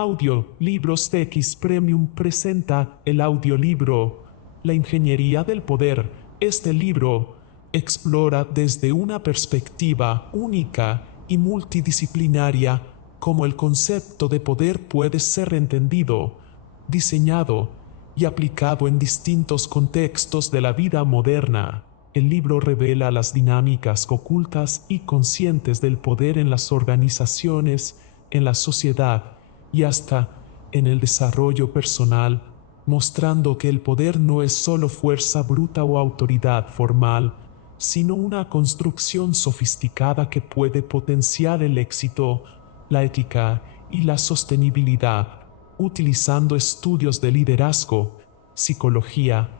Audiolibros TX Premium presenta el audiolibro La Ingeniería del Poder. Este libro explora desde una perspectiva única y multidisciplinaria cómo el concepto de poder puede ser entendido, diseñado y aplicado en distintos contextos de la vida moderna. El libro revela las dinámicas ocultas y conscientes del poder en las organizaciones, en la sociedad y hasta en el desarrollo personal, mostrando que el poder no es solo fuerza bruta o autoridad formal, sino una construcción sofisticada que puede potenciar el éxito, la ética y la sostenibilidad, utilizando estudios de liderazgo, psicología,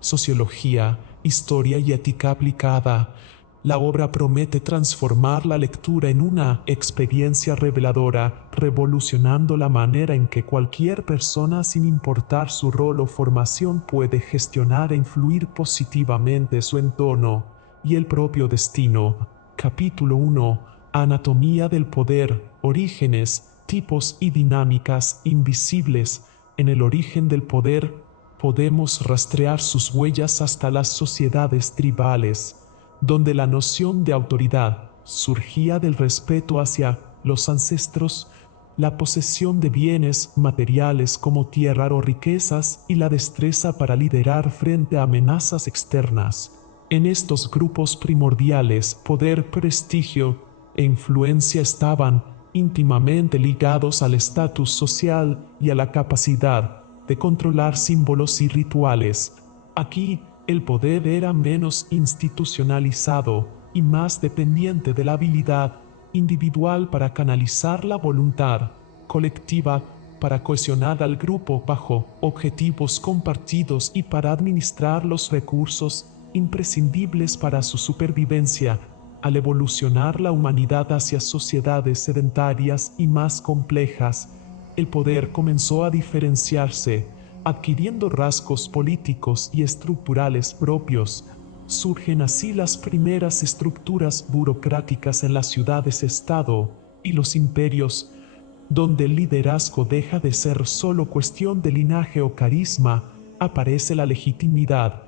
sociología, historia y ética aplicada. La obra promete transformar la lectura en una experiencia reveladora, revolucionando la manera en que cualquier persona, sin importar su rol o formación, puede gestionar e influir positivamente su entorno y el propio destino. Capítulo 1. Anatomía del poder, orígenes, tipos y dinámicas invisibles. En el origen del poder, podemos rastrear sus huellas hasta las sociedades tribales, donde la noción de autoridad surgía del respeto hacia los ancestros, la posesión de bienes materiales como tierra o riquezas y la destreza para liderar frente a amenazas externas. En estos grupos primordiales, poder, prestigio e influencia estaban íntimamente ligados al estatus social y a la capacidad de controlar símbolos y rituales. Aquí, el poder era menos institucionalizado y más dependiente de la habilidad individual para canalizar la voluntad colectiva, para cohesionar al grupo bajo objetivos compartidos y para administrar los recursos imprescindibles para su supervivencia. Al evolucionar la humanidad hacia sociedades sedentarias y más complejas, el poder comenzó a diferenciarse, adquiriendo rasgos políticos y estructurales propios. Surgen así las primeras estructuras burocráticas en las ciudades-estado y los imperios, donde el liderazgo deja de ser solo cuestión de linaje o carisma, aparece la legitimidad,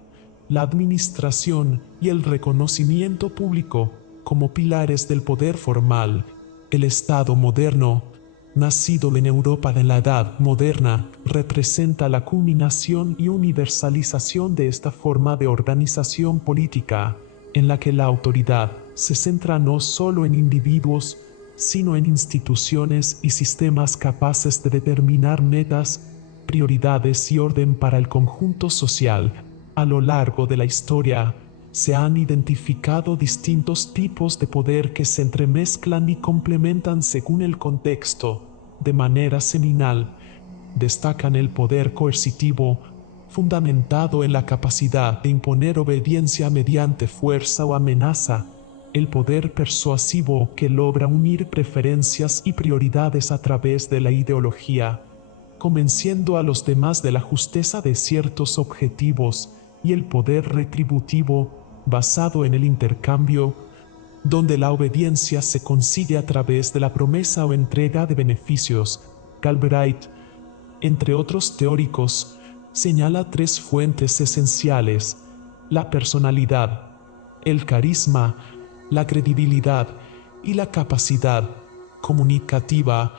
la administración y el reconocimiento público como pilares del poder formal. El Estado moderno, nacido en Europa en la Edad Moderna, representa la culminación y universalización de esta forma de organización política, en la que la autoridad se centra no solo en individuos, sino en instituciones y sistemas capaces de determinar metas, prioridades y orden para el conjunto social. A lo largo de la historia, se han identificado distintos tipos de poder que se entremezclan y complementan según el contexto. De manera seminal, destacan el poder coercitivo, fundamentado en la capacidad de imponer obediencia mediante fuerza o amenaza, el poder persuasivo que logra unir preferencias y prioridades a través de la ideología, convenciendo a los demás de la justeza de ciertos objetivos, y el poder retributivo, basado en el intercambio, donde la obediencia se consigue a través de la promesa o entrega de beneficios. Galbraith, entre otros teóricos, señala tres fuentes esenciales: la personalidad, el carisma, la credibilidad y la capacidad comunicativa,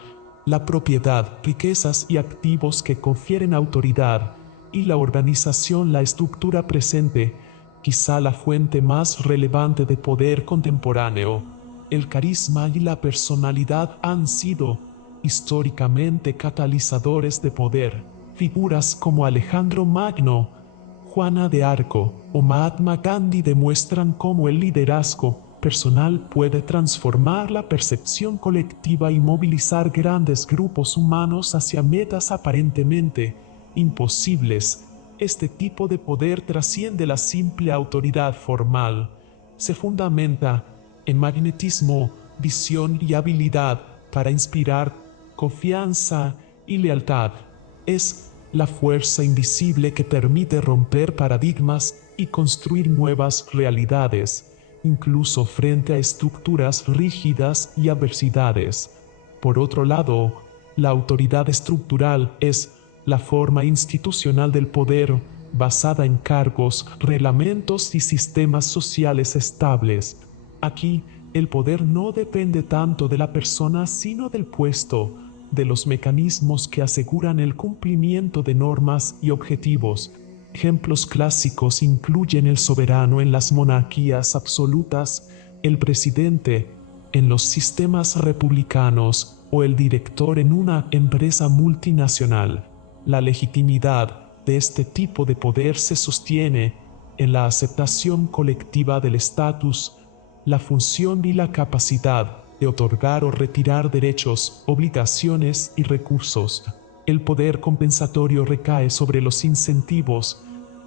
la propiedad, riquezas y activos que confieren autoridad, y la organización, la estructura presente, quizá la fuente más relevante de poder contemporáneo. El carisma y la personalidad han sido históricamente catalizadores de poder. Figuras como Alejandro Magno, Juana de Arco o Mahatma Gandhi demuestran cómo el liderazgo personal puede transformar la percepción colectiva y movilizar grandes grupos humanos hacia metas aparentemente imposibles. Este tipo de poder trasciende la simple autoridad formal. Se fundamenta en magnetismo, visión y habilidad para inspirar confianza y lealtad. Es la fuerza invisible que permite romper paradigmas y construir nuevas realidades, incluso frente a estructuras rígidas y adversidades. Por otro lado, La autoridad estructural es la forma institucional del poder basada en cargos, reglamentos y sistemas sociales estables. Aquí, el poder no depende tanto de la persona sino del puesto, de los mecanismos que aseguran el cumplimiento de normas y objetivos. Ejemplos clásicos incluyen el soberano en las monarquías absolutas, el presidente en los sistemas republicanos o el director en una empresa multinacional. La legitimidad de este tipo de poder se sostiene en la aceptación colectiva del estatus, la función y la capacidad de otorgar o retirar derechos, obligaciones y recursos. El poder compensatorio recae sobre los incentivos,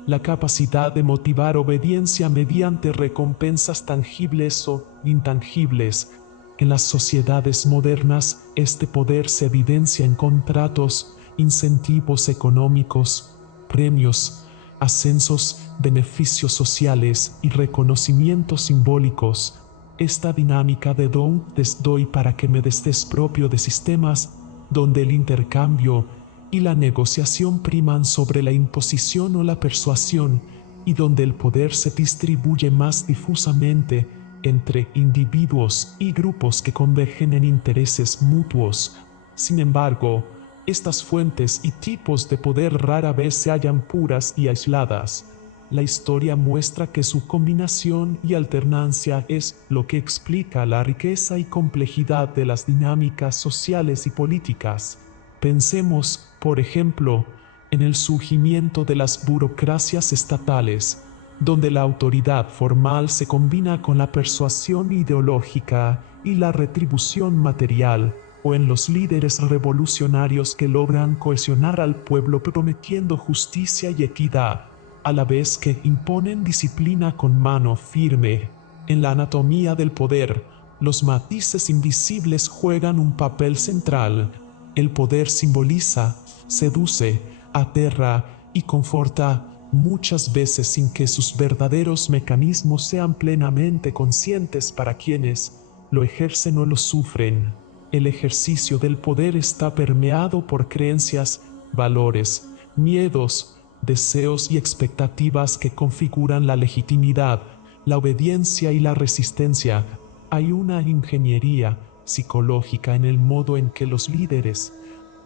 la capacidad de motivar obediencia mediante recompensas tangibles o intangibles. En las sociedades modernas, este poder se evidencia en contratos, incentivos económicos, premios, ascensos, beneficios sociales y reconocimientos simbólicos. Esta dinámica de doy para que me des es propio de sistemas donde el intercambio y la negociación priman sobre la imposición o la persuasión, y donde el poder se distribuye más difusamente entre individuos y grupos que convergen en intereses mutuos. Sin embargo, estas fuentes y tipos de poder rara vez se hallan puras y aisladas. La historia muestra que su combinación y alternancia es lo que explica la riqueza y complejidad de las dinámicas sociales y políticas. Pensemos, por ejemplo, en el surgimiento de las burocracias estatales, donde la autoridad formal se combina con la persuasión ideológica y la retribución material, o en los líderes revolucionarios que logran cohesionar al pueblo prometiendo justicia y equidad, a la vez que imponen disciplina con mano firme. En la anatomía del poder, los matices invisibles juegan un papel central. El poder simboliza, seduce, aterra y conforta, muchas veces sin que sus verdaderos mecanismos sean plenamente conscientes para quienes lo ejercen o lo sufren. El ejercicio del poder está permeado por creencias, valores, miedos, deseos y expectativas que configuran la legitimidad, la obediencia y la resistencia. Hay una ingeniería psicológica en el modo en que los líderes,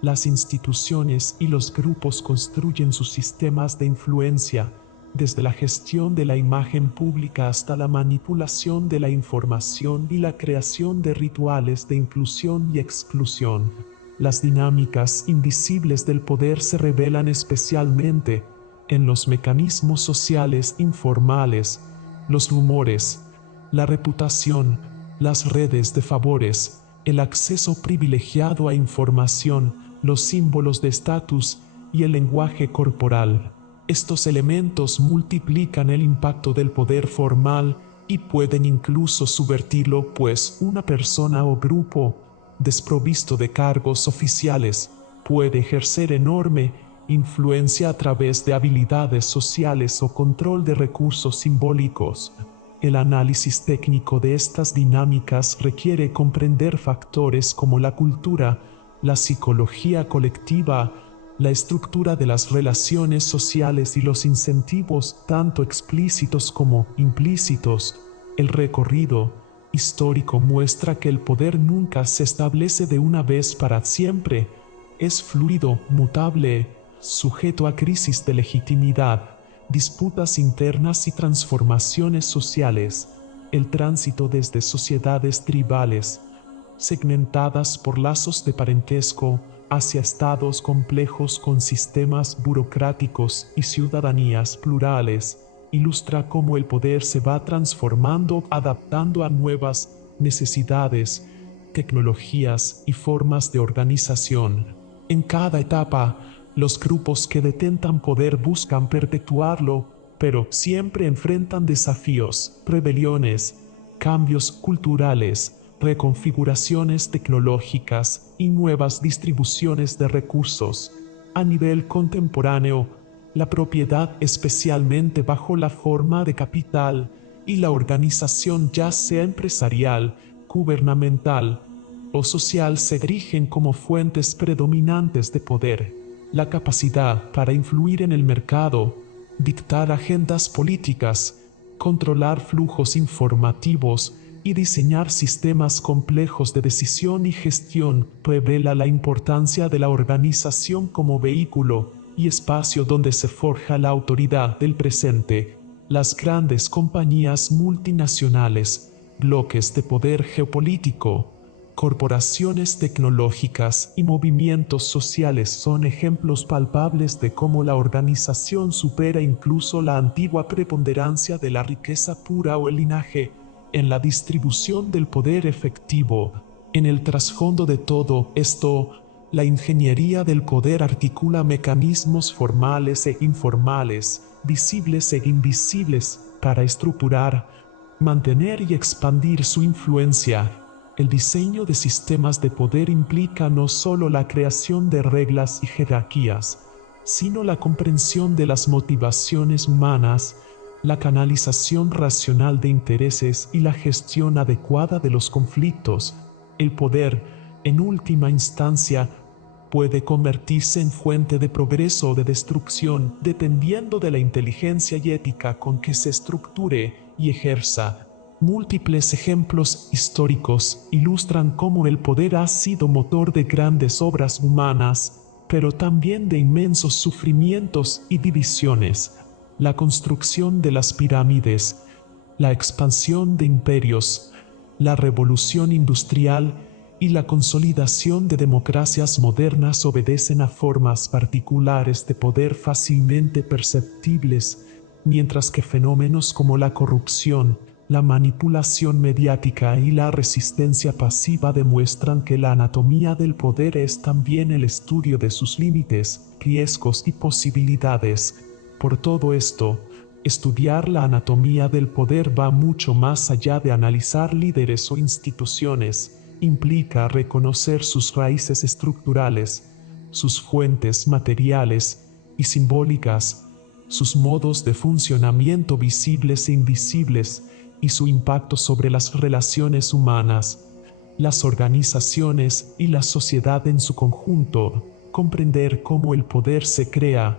las instituciones y los grupos construyen sus sistemas de influencia, desde la gestión de la imagen pública hasta la manipulación de la información y la creación de rituales de inclusión y exclusión. Las dinámicas invisibles del poder se revelan especialmente en los mecanismos sociales informales, los rumores, la reputación, las redes de favores, el acceso privilegiado a información, los símbolos de estatus y el lenguaje corporal. Estos elementos multiplican el impacto del poder formal y pueden incluso subvertirlo, pues una persona o grupo desprovisto de cargos oficiales puede ejercer enorme influencia a través de habilidades sociales o control de recursos simbólicos. El análisis técnico de estas dinámicas requiere comprender factores como la cultura, la psicología colectiva, la estructura de las relaciones sociales y los incentivos tanto explícitos como implícitos. El recorrido histórico muestra que el poder nunca se establece de una vez para siempre. Es fluido, mutable, sujeto a crisis de legitimidad, disputas internas y transformaciones sociales. El tránsito desde sociedades tribales, segmentadas por lazos de parentesco, hacia estados complejos con sistemas burocráticos y ciudadanías plurales, ilustra cómo el poder se va transformando, adaptando a nuevas necesidades, tecnologías y formas de organización. En cada etapa, los grupos que detentan poder buscan perpetuarlo, pero siempre enfrentan desafíos, rebeliones, cambios culturales, reconfiguraciones tecnológicas y nuevas distribuciones de recursos. A nivel contemporáneo, la propiedad, especialmente bajo la forma de capital, y la organización, ya sea empresarial, gubernamental o social se erigen como fuentes predominantes de poder. La capacidad para influir en el mercado, dictar agendas políticas, controlar flujos informativos y diseñar sistemas complejos de decisión y gestión revela la importancia de la organización como vehículo y espacio donde se forja la autoridad del presente. Las grandes compañías multinacionales, bloques de poder geopolítico, corporaciones tecnológicas y movimientos sociales son ejemplos palpables de cómo la organización supera incluso la antigua preponderancia de la riqueza pura o el linaje en la distribución del poder efectivo. En el trasfondo de todo esto, la ingeniería del poder articula mecanismos formales e informales, visibles e invisibles, para estructurar, mantener y expandir su influencia. El diseño de sistemas de poder implica no solo la creación de reglas y jerarquías, sino la comprensión de las motivaciones humanas, la canalización racional de intereses y la gestión adecuada de los conflictos. El poder, en última instancia, puede convertirse en fuente de progreso o de destrucción dependiendo de la inteligencia y ética con que se estructure y ejerza. Múltiples ejemplos históricos ilustran cómo el poder ha sido motor de grandes obras humanas, pero también de inmensos sufrimientos y divisiones. La construcción de las pirámides, la expansión de imperios, la revolución industrial y la consolidación de democracias modernas obedecen a formas particulares de poder fácilmente perceptibles, mientras que fenómenos como la corrupción, la manipulación mediática y la resistencia pasiva demuestran que la anatomía del poder es también el estudio de sus límites, riesgos y posibilidades. Por todo esto, estudiar la anatomía del poder va mucho más allá de analizar líderes o instituciones. Implica reconocer sus raíces estructurales, sus fuentes materiales y simbólicas, sus modos de funcionamiento visibles e invisibles, y su impacto sobre las relaciones humanas, las organizaciones y la sociedad en su conjunto. Comprender cómo el poder se crea,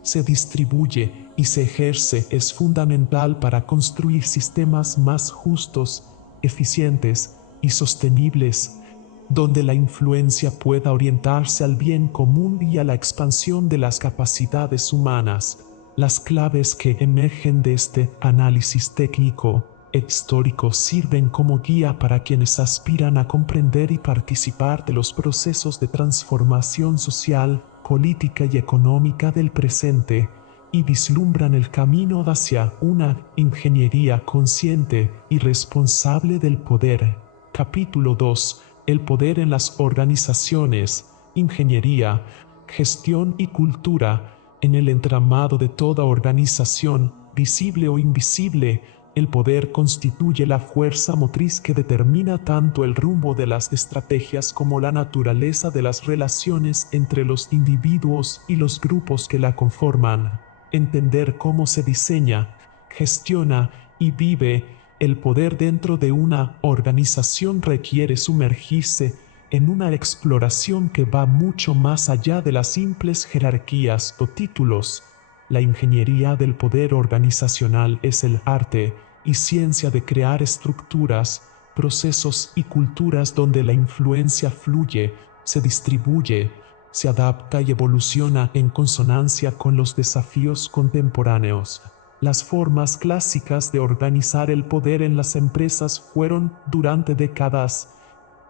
se distribuye y se ejerce es fundamental para construir sistemas más justos, eficientes y sostenibles, donde la influencia pueda orientarse al bien común y a la expansión de las capacidades humanas. Las claves que emergen de este análisis técnico histórico sirven como guía para quienes aspiran a comprender y participar de los procesos de transformación social, política y económica del presente, y vislumbran el camino hacia una ingeniería consciente y responsable del poder. Capítulo 2. El poder en las organizaciones, ingeniería, gestión y cultura. En el entramado de toda organización, visible o invisible, el poder constituye la fuerza motriz que determina tanto el rumbo de las estrategias como la naturaleza de las relaciones entre los individuos y los grupos que la conforman. Entender cómo se diseña, gestiona y vive el poder dentro de una organización requiere sumergirse en una exploración que va mucho más allá de las simples jerarquías o títulos. La ingeniería del poder organizacional es el arte y ciencia de crear estructuras, procesos y culturas donde la influencia fluye, se distribuye, se adapta y evoluciona en consonancia con los desafíos contemporáneos. Las formas clásicas de organizar el poder en las empresas fueron, durante décadas,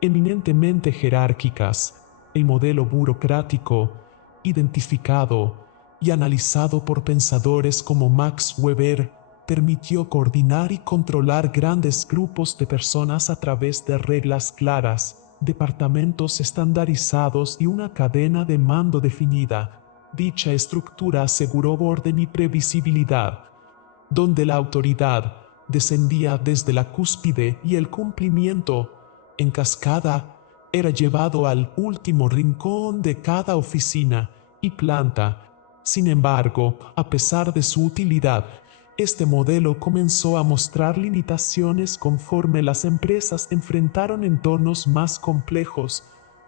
eminentemente jerárquicas. El modelo burocrático, identificado y analizado por pensadores como Max Weber, permitió coordinar y controlar grandes grupos de personas a través de reglas claras, departamentos estandarizados y una cadena de mando definida. Dicha estructura aseguró orden y previsibilidad, donde la autoridad descendía desde la cúspide y el cumplimiento, en cascada, era llevado al último rincón de cada oficina y planta. Sin embargo, a pesar de su utilidad, Este modelo comenzó a mostrar limitaciones conforme las empresas enfrentaron entornos más complejos,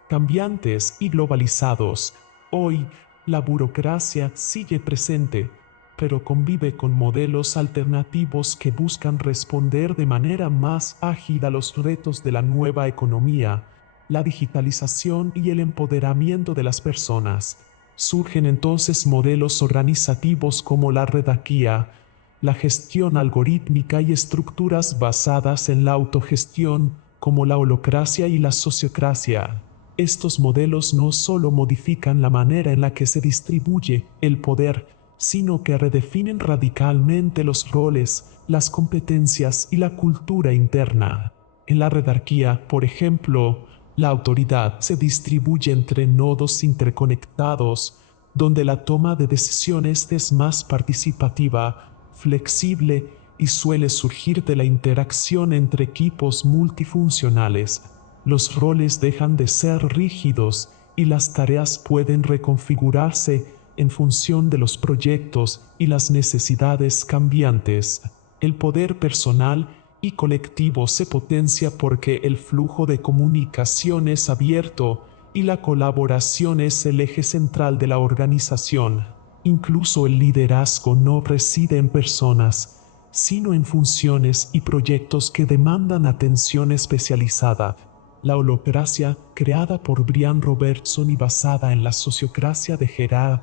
cambiantes y globalizados. Hoy, la burocracia sigue presente, pero convive con modelos alternativos que buscan responder de manera más ágil a los retos de la nueva economía, la digitalización y el empoderamiento de las personas. Surgen entonces modelos organizativos como la redarquía, la gestión algorítmica y estructuras basadas en la autogestión como la holocracia y la sociocracia. Estos modelos no solo modifican la manera en la que se distribuye el poder, sino que redefinen radicalmente los roles, las competencias y la cultura interna. En la redarquía, por ejemplo, la autoridad se distribuye entre nodos interconectados, donde la toma de decisiones es más participativa, flexible y suele surgir de la interacción entre equipos multifuncionales. Los roles dejan de ser rígidos y las tareas pueden reconfigurarse en función de los proyectos y las necesidades cambiantes. El poder personal y colectivo se potencia porque el flujo de comunicación es abierto y la colaboración es el eje central de la organización. Incluso el liderazgo no reside en personas, sino en funciones y proyectos que demandan atención especializada. La holocracia, creada por Brian Robertson y basada en la sociocracia de Gerard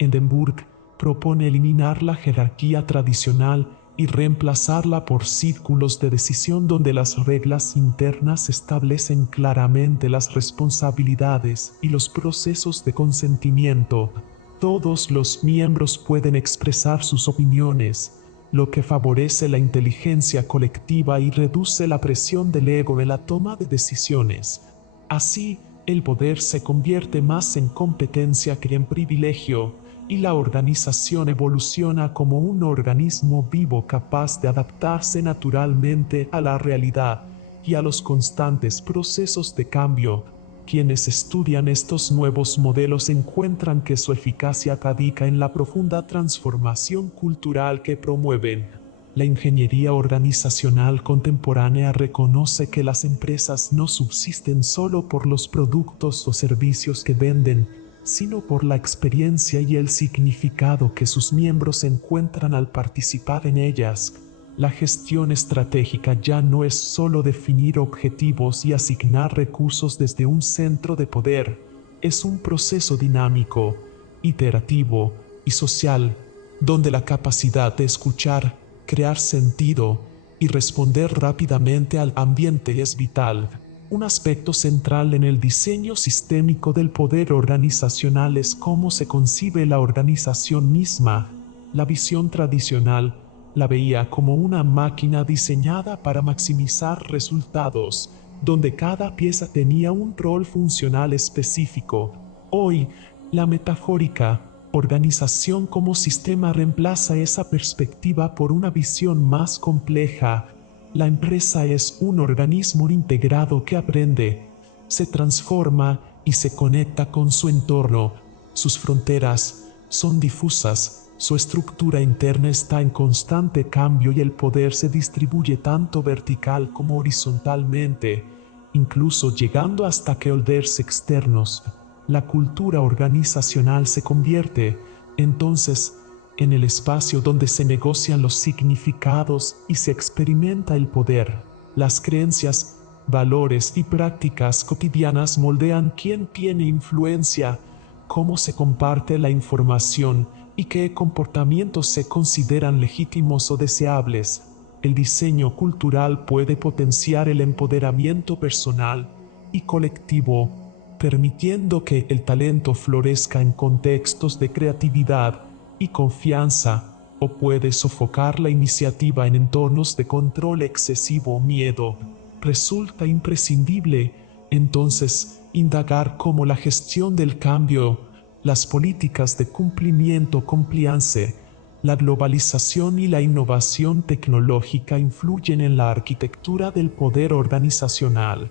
Edinburgh, propone eliminar la jerarquía tradicional y reemplazarla por círculos de decisión donde las reglas internas establecen claramente las responsabilidades y los procesos de consentimiento. Todos los miembros pueden expresar sus opiniones, lo que favorece la inteligencia colectiva y reduce la presión del ego en la toma de decisiones. Así, el poder se convierte más en competencia que en privilegio, y la organización evoluciona como un organismo vivo capaz de adaptarse naturalmente a la realidad y a los constantes procesos de cambio. Quienes estudian estos nuevos modelos encuentran que su eficacia radica en la profunda transformación cultural que promueven. La ingeniería organizacional contemporánea reconoce que las empresas no subsisten solo por los productos o servicios que venden, sino por la experiencia y el significado que sus miembros encuentran al participar en ellas. La gestión estratégica ya no es solo definir objetivos y asignar recursos desde un centro de poder, es un proceso dinámico, iterativo y social, donde la capacidad de escuchar, crear sentido y responder rápidamente al ambiente es vital. Un aspecto central en el diseño sistémico del poder organizacional es cómo se concibe la organización misma. La visión tradicional la veía como una máquina diseñada para maximizar resultados, donde cada pieza tenía un rol funcional específico. Hoy, la metafórica organización como sistema reemplaza esa perspectiva por una visión más compleja. La empresa es un organismo integrado que aprende, se transforma y se conecta con su entorno. Sus fronteras son difusas, su estructura interna está en constante cambio y el poder se distribuye tanto vertical como horizontalmente, incluso llegando hasta holders externos. La cultura organizacional se convierte, entonces, en el espacio donde se negocian los significados y se experimenta el poder. Las creencias, valores y prácticas cotidianas moldean quién tiene influencia, cómo se comparte la información y qué comportamientos se consideran legítimos o deseables. El diseño cultural puede potenciar el empoderamiento personal y colectivo, permitiendo que el talento florezca en contextos de creatividad y confianza, o puede sofocar la iniciativa en entornos de control excesivo o miedo. Resulta imprescindible, entonces, indagar cómo la gestión del cambio, las políticas de cumplimiento compliance, la globalización y la innovación tecnológica influyen en la arquitectura del poder organizacional.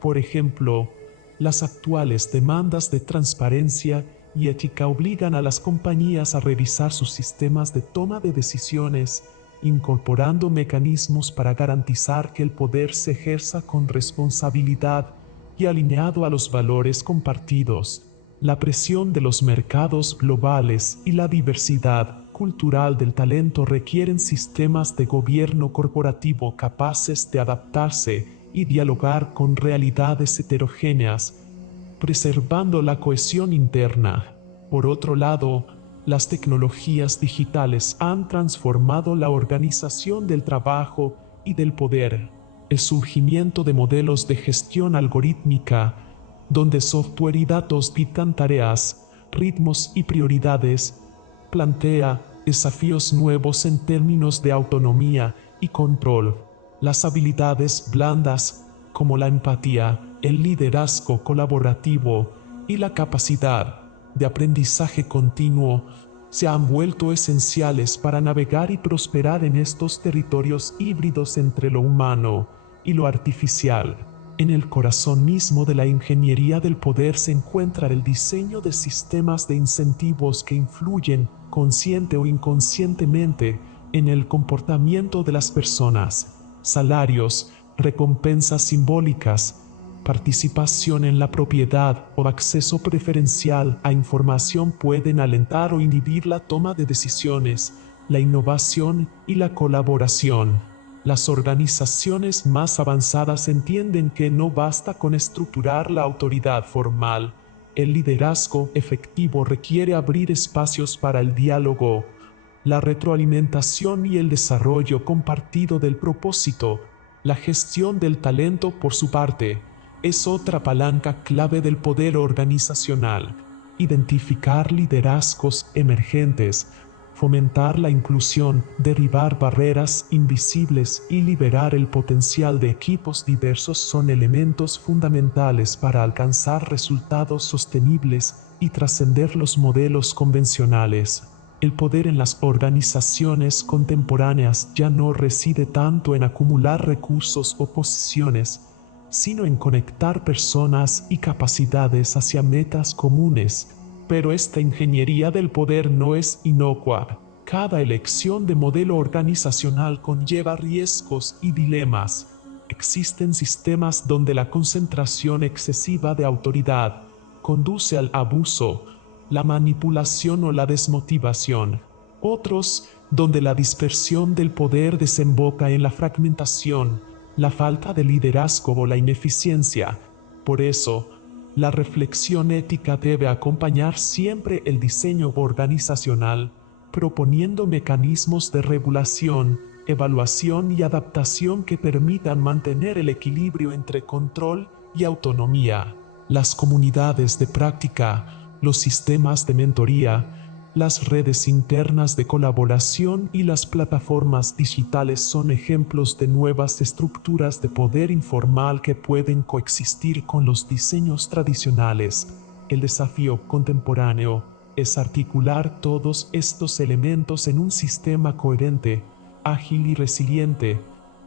Por ejemplo, las actuales demandas de transparencia y ética obligan a las compañías a revisar sus sistemas de toma de decisiones incorporando mecanismos para garantizar que el poder se ejerza con responsabilidad y alineado a los valores compartidos. La presión de los mercados globales y la diversidad cultural del talento requieren sistemas de gobierno corporativo capaces de adaptarse y dialogar con realidades heterogéneas, preservando la cohesión interna. Por otro lado, las tecnologías digitales han transformado la organización del trabajo y del poder. El surgimiento de modelos de gestión algorítmica, donde software y datos dictan tareas, ritmos y prioridades, plantea desafíos nuevos en términos de autonomía y control. Las habilidades blandas, como la empatía, el liderazgo colaborativo y la capacidad de aprendizaje continuo, se han vuelto esenciales para navegar y prosperar en estos territorios híbridos entre lo humano y lo artificial. En el corazón mismo de la ingeniería del poder se encuentra el diseño de sistemas de incentivos que influyen, consciente o inconscientemente, en el comportamiento de las personas. Salarios, recompensas simbólicas, participación en la propiedad o acceso preferencial a información pueden alentar o inhibir la toma de decisiones, la innovación y la colaboración. Las organizaciones más avanzadas entienden que no basta con estructurar la autoridad formal. El liderazgo efectivo requiere abrir espacios para el diálogo, la retroalimentación y el desarrollo compartido del propósito. La gestión del talento, por su parte, es otra palanca clave del poder organizacional. Identificar liderazgos emergentes, fomentar la inclusión, derribar barreras invisibles y liberar el potencial de equipos diversos son elementos fundamentales para alcanzar resultados sostenibles y trascender los modelos convencionales. El poder en las organizaciones contemporáneas ya no reside tanto en acumular recursos o posiciones, sino en conectar personas y capacidades hacia metas comunes. Pero esta ingeniería del poder no es inocua. Cada elección de modelo organizacional conlleva riesgos y dilemas. Existen sistemas donde la concentración excesiva de autoridad conduce al abuso, la manipulación o la desmotivación. Otros donde la dispersión del poder desemboca en la fragmentación, la falta de liderazgo o la ineficiencia. Por eso, la reflexión ética debe acompañar siempre el diseño organizacional, proponiendo mecanismos de regulación, evaluación y adaptación que permitan mantener el equilibrio entre control y autonomía. Las comunidades de práctica, los sistemas de mentoría, las redes internas de colaboración y las plataformas digitales son ejemplos de nuevas estructuras de poder informal que pueden coexistir con los diseños tradicionales. El desafío contemporáneo es articular todos estos elementos en un sistema coherente, ágil y resiliente,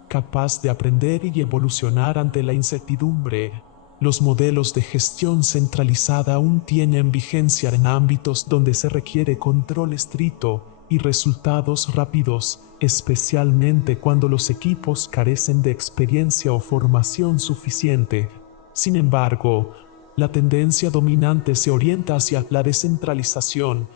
capaz de aprender y evolucionar ante la incertidumbre. Los modelos de gestión centralizada aún tienen vigencia en ámbitos donde se requiere control estricto y resultados rápidos, especialmente cuando los equipos carecen de experiencia o formación suficiente. Sin embargo, la tendencia dominante se orienta hacia la descentralización,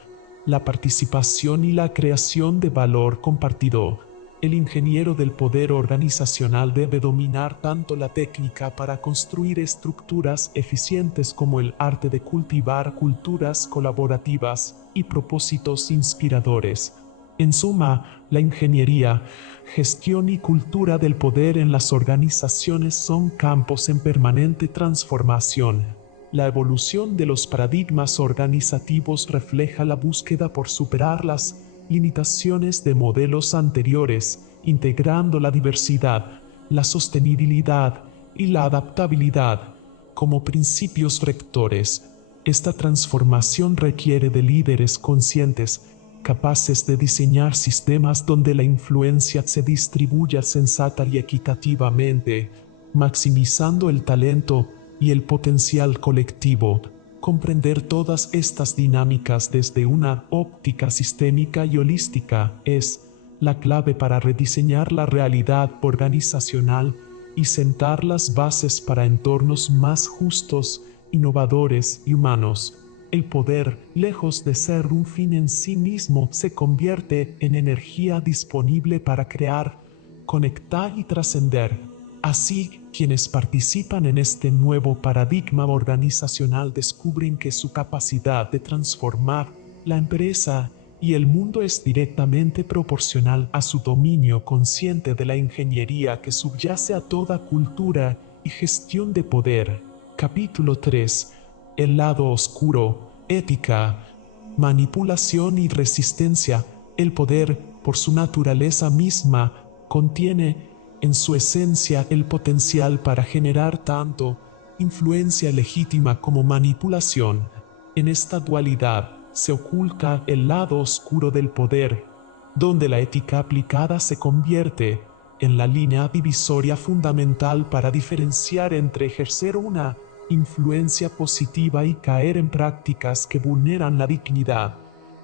la participación y la creación de valor compartido. El ingeniero del poder organizacional debe dominar tanto la técnica para construir estructuras eficientes como el arte de cultivar culturas colaborativas y propósitos inspiradores. En suma, la ingeniería, gestión y cultura del poder en las organizaciones son campos en permanente transformación. La evolución de los paradigmas organizativos refleja la búsqueda por superar las limitaciones de modelos anteriores, integrando la diversidad, la sostenibilidad y la adaptabilidad como principios rectores. Esta transformación requiere de líderes conscientes, capaces de diseñar sistemas donde la influencia se distribuya sensata y equitativamente, maximizando el talento y el potencial colectivo. Comprender todas estas dinámicas desde una óptica sistémica y holística es la clave para rediseñar la realidad organizacional y sentar las bases para entornos más justos, innovadores y humanos. El poder, lejos de ser un fin en sí mismo, se convierte en energía disponible para crear, conectar y trascender. Así, quienes participan en este nuevo paradigma organizacional descubren que su capacidad de transformar la empresa y el mundo es directamente proporcional a su dominio consciente de la ingeniería que subyace a toda cultura y gestión de poder. Capítulo 3. El lado oscuro, ética, manipulación y resistencia. El poder, por su naturaleza misma, contiene en su esencia el potencial para generar tanto influencia legítima como manipulación. En esta dualidad se oculta el lado oscuro del poder, donde la ética aplicada se convierte en la línea divisoria fundamental para diferenciar entre ejercer una influencia positiva y caer en prácticas que vulneran la dignidad,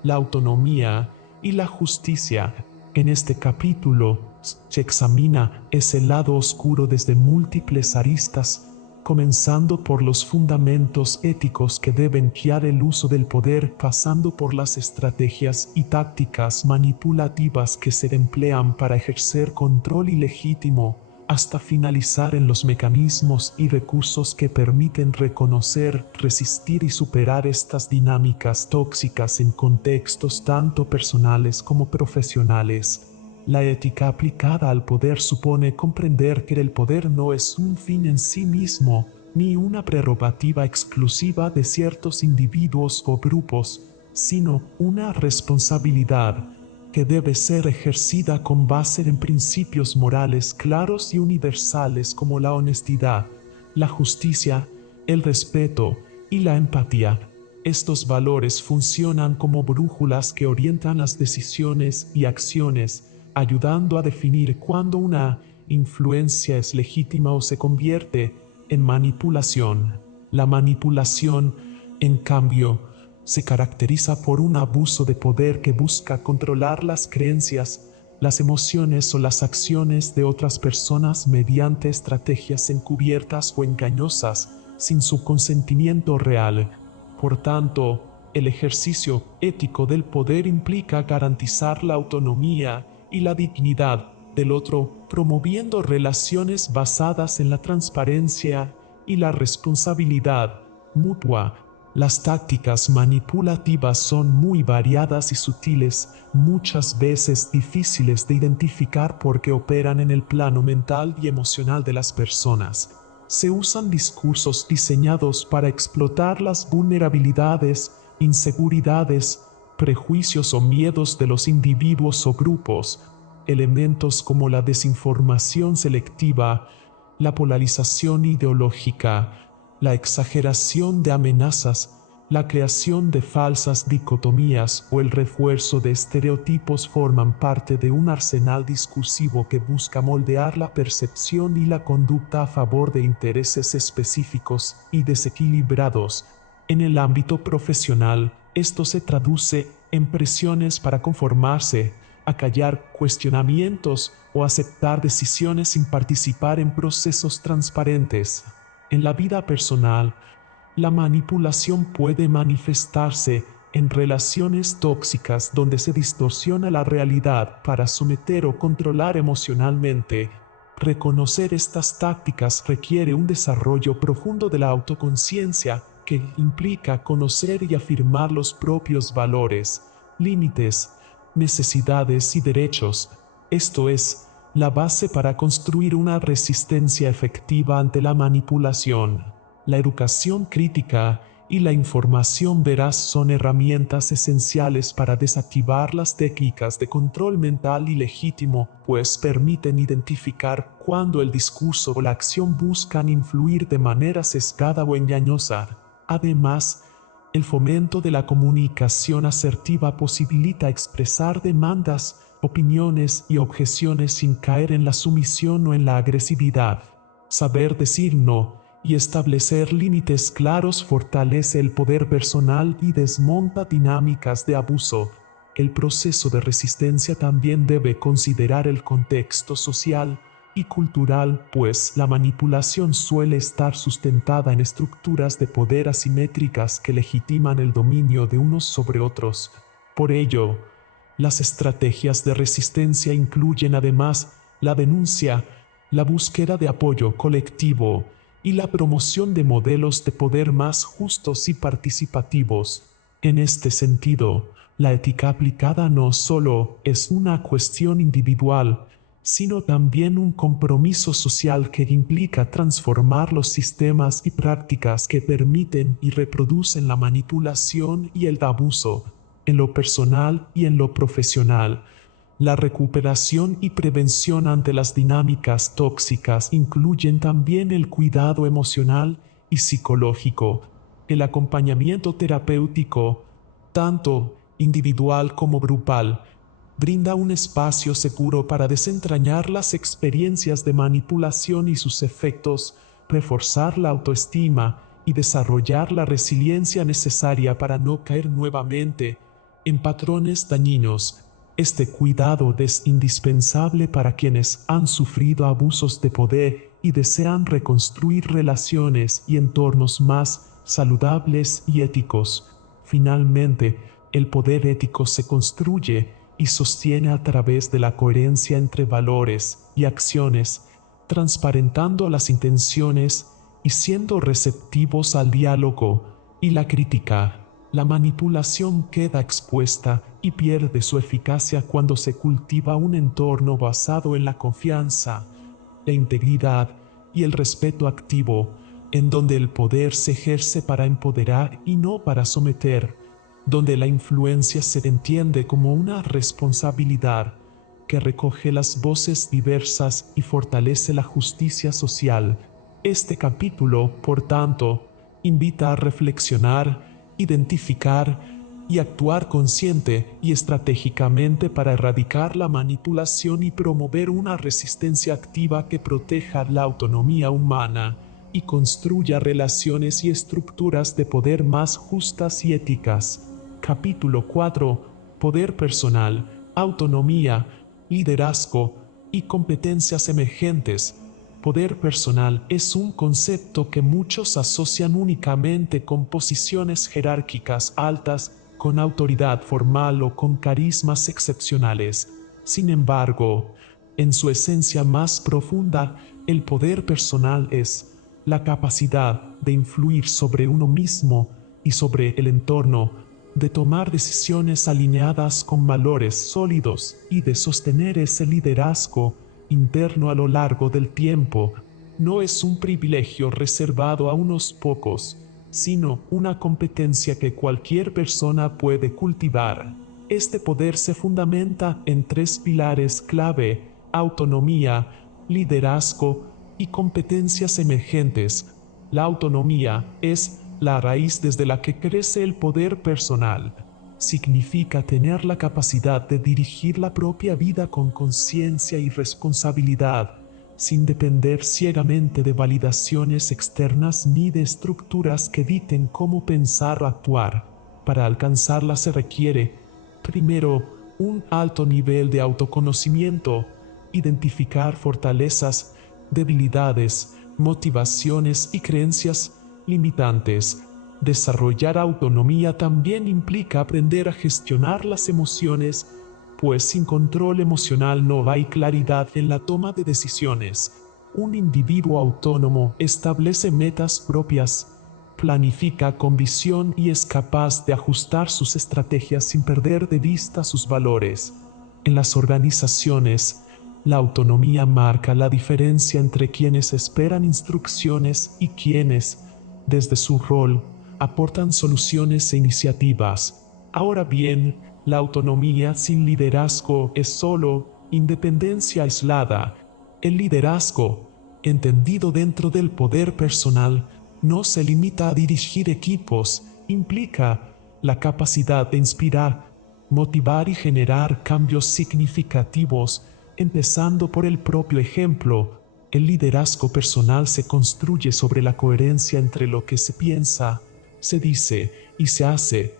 la autonomía y la justicia. En este capítulo se examina ese lado oscuro desde múltiples aristas, comenzando por los fundamentos éticos que deben guiar el uso del poder, pasando por las estrategias y tácticas manipulativas que se emplean para ejercer control ilegítimo, hasta finalizar en los mecanismos y recursos que permiten reconocer, resistir y superar estas dinámicas tóxicas en contextos tanto personales como profesionales. La ética aplicada al poder supone comprender que el poder no es un fin en sí mismo, ni una prerrogativa exclusiva de ciertos individuos o grupos, sino una responsabilidad que debe ser ejercida con base en principios morales claros y universales como la honestidad, la justicia, el respeto y la empatía. Estos valores funcionan como brújulas que orientan las decisiones y acciones, ayudando a definir cuándo una influencia es legítima o se convierte en manipulación. La manipulación, en cambio, se caracteriza por un abuso de poder que busca controlar las creencias, las emociones o las acciones de otras personas mediante estrategias encubiertas o engañosas, sin su consentimiento real. Por tanto, el ejercicio ético del poder implica garantizar la autonomía y la dignidad del otro, promoviendo relaciones basadas en la transparencia y la responsabilidad mutua. Las tácticas manipulativas son muy variadas y sutiles, muchas veces difíciles de identificar porque operan en el plano mental y emocional de las personas. Se usan discursos diseñados para explotar las vulnerabilidades, inseguridades, prejuicios o miedos de los individuos o grupos. Elementos como la desinformación selectiva, la polarización ideológica, la exageración de amenazas, la creación de falsas dicotomías o el refuerzo de estereotipos forman parte de un arsenal discursivo que busca moldear la percepción y la conducta a favor de intereses específicos y desequilibrados. En el ámbito profesional, esto se traduce en presiones para conformarse, acallar cuestionamientos o aceptar decisiones sin participar en procesos transparentes. En la vida personal, la manipulación puede manifestarse en relaciones tóxicas donde se distorsiona la realidad para someter o controlar emocionalmente. Reconocer estas tácticas requiere un desarrollo profundo de la autoconciencia que implica conocer y afirmar los propios valores, límites, necesidades y derechos. Esto es la base para construir una resistencia efectiva ante la manipulación. La educación crítica y la información veraz son herramientas esenciales para desactivar las técnicas de control mental ilegítimo, pues permiten identificar cuando el discurso o la acción buscan influir de manera sesgada o engañosa. Además, el fomento de la comunicación asertiva posibilita expresar demandas, opiniones y objeciones sin caer en la sumisión o en la agresividad. Saber decir no y establecer límites claros fortalece el poder personal y desmonta dinámicas de abuso. el proceso de resistencia también debe considerar el contexto social y cultural, pues la manipulación suele estar sustentada en estructuras de poder asimétricas que legitiman el dominio de unos sobre otros. Por ello, las estrategias de resistencia incluyen además la denuncia, la búsqueda de apoyo colectivo y la promoción de modelos de poder más justos y participativos. En este sentido, la ética aplicada no solo es una cuestión individual, sino también un compromiso social que implica transformar los sistemas y prácticas que permiten y reproducen la manipulación y el abuso, en lo personal y en lo profesional. La recuperación y prevención ante las dinámicas tóxicas incluyen también el cuidado emocional y psicológico, el acompañamiento terapéutico, tanto individual como grupal, brinda un espacio seguro para desentrañar las experiencias de manipulación y sus efectos, reforzar la autoestima y desarrollar la resiliencia necesaria para no caer nuevamente en patrones dañinos. Este cuidado es indispensable para quienes han sufrido abusos de poder y desean reconstruir relaciones y entornos más saludables y éticos. Finalmente, el poder ético se construye y sostiene a través de la coherencia entre valores y acciones, transparentando las intenciones y siendo receptivos al diálogo y la crítica. La manipulación queda expuesta y pierde su eficacia cuando se cultiva un entorno basado en la confianza, la integridad y el respeto activo, en donde el poder se ejerce para empoderar y no para someter, donde la influencia se entiende como una responsabilidad que recoge las voces diversas y fortalece la justicia social. Este capítulo, por tanto, invita a reflexionar, identificar y actuar consciente y estratégicamente para erradicar la manipulación y promover una resistencia activa que proteja la autonomía humana y construya relaciones y estructuras de poder más justas y éticas. Capítulo 4. Poder personal, autonomía, liderazgo y competencias emergentes. Poder personal es un concepto que muchos asocian únicamente con posiciones jerárquicas altas, con autoridad formal o con carismas excepcionales. Sin embargo, en su esencia más profunda, el poder personal es la capacidad de influir sobre uno mismo y sobre el entorno, de tomar decisiones alineadas con valores sólidos y de sostener ese liderazgo interno a lo largo del tiempo. No es un privilegio reservado a unos pocos, sino una competencia que cualquier persona puede cultivar. Este poder se fundamenta en tres pilares clave: autonomía, liderazgo y competencias emergentes. La autonomía es la raíz desde la que crece el poder personal. Significa tener la capacidad de dirigir la propia vida con conciencia y responsabilidad, sin depender ciegamente de validaciones externas ni de estructuras que dicten cómo pensar o actuar. Para alcanzarla se requiere, primero, un alto nivel de autoconocimiento, identificar fortalezas, debilidades, motivaciones y creencias limitantes. Desarrollar autonomía también implica aprender a gestionar las emociones, pues sin control emocional no hay claridad en la toma de decisiones. Un individuo autónomo establece metas propias, planifica con visión y es capaz de ajustar sus estrategias sin perder de vista sus valores. En las organizaciones, la autonomía marca la diferencia entre quienes esperan instrucciones y quienes, desde su rol, aportan soluciones e iniciativas. Ahora bien, la autonomía sin liderazgo es solo independencia aislada. El liderazgo, entendido dentro del poder personal, no se limita a dirigir equipos, implica la capacidad de inspirar, motivar y generar cambios significativos, empezando por el propio ejemplo. El liderazgo personal se construye sobre la coherencia entre lo que se piensa, se dice y se hace.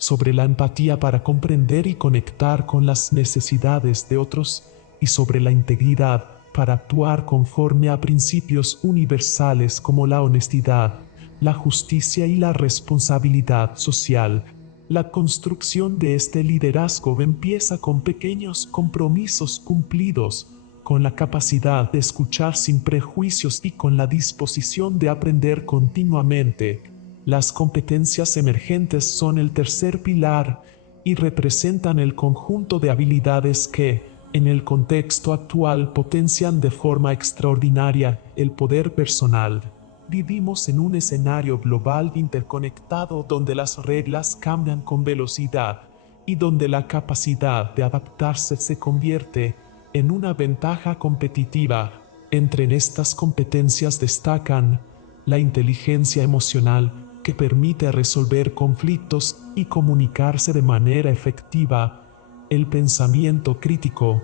sobre la empatía para comprender y conectar con las necesidades de otros, y sobre la integridad para actuar conforme a principios universales como la honestidad, la justicia y la responsabilidad social. La construcción de este liderazgo empieza con pequeños compromisos cumplidos, con la capacidad de escuchar sin prejuicios y con la disposición de aprender continuamente. Las competencias emergentes son el tercer pilar y representan el conjunto de habilidades que, en el contexto actual, potencian de forma extraordinaria el poder personal. Vivimos en un escenario global interconectado donde las reglas cambian con velocidad y donde la capacidad de adaptarse se convierte en una ventaja competitiva. Entre estas competencias destacan la inteligencia emocional, que permite resolver conflictos y comunicarse de manera efectiva, el pensamiento crítico,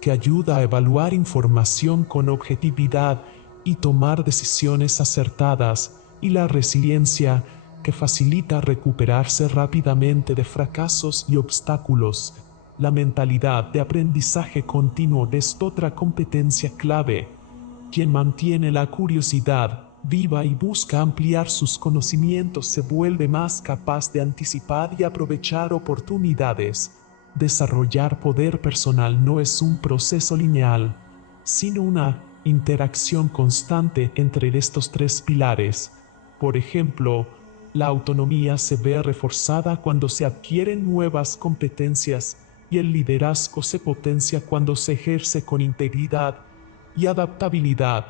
que ayuda a evaluar información con objetividad y tomar decisiones acertadas, y la resiliencia, que facilita recuperarse rápidamente de fracasos y obstáculos. La mentalidad de aprendizaje continuo es otra competencia clave. Quien mantiene la curiosidad viva y busca ampliar sus conocimientos se vuelve más capaz de anticipar y aprovechar oportunidades. Desarrollar poder personal no es un proceso lineal, sino una interacción constante entre estos tres pilares. Por ejemplo, la autonomía se ve reforzada cuando se adquieren nuevas competencias y el liderazgo se potencia cuando se ejerce con integridad y adaptabilidad.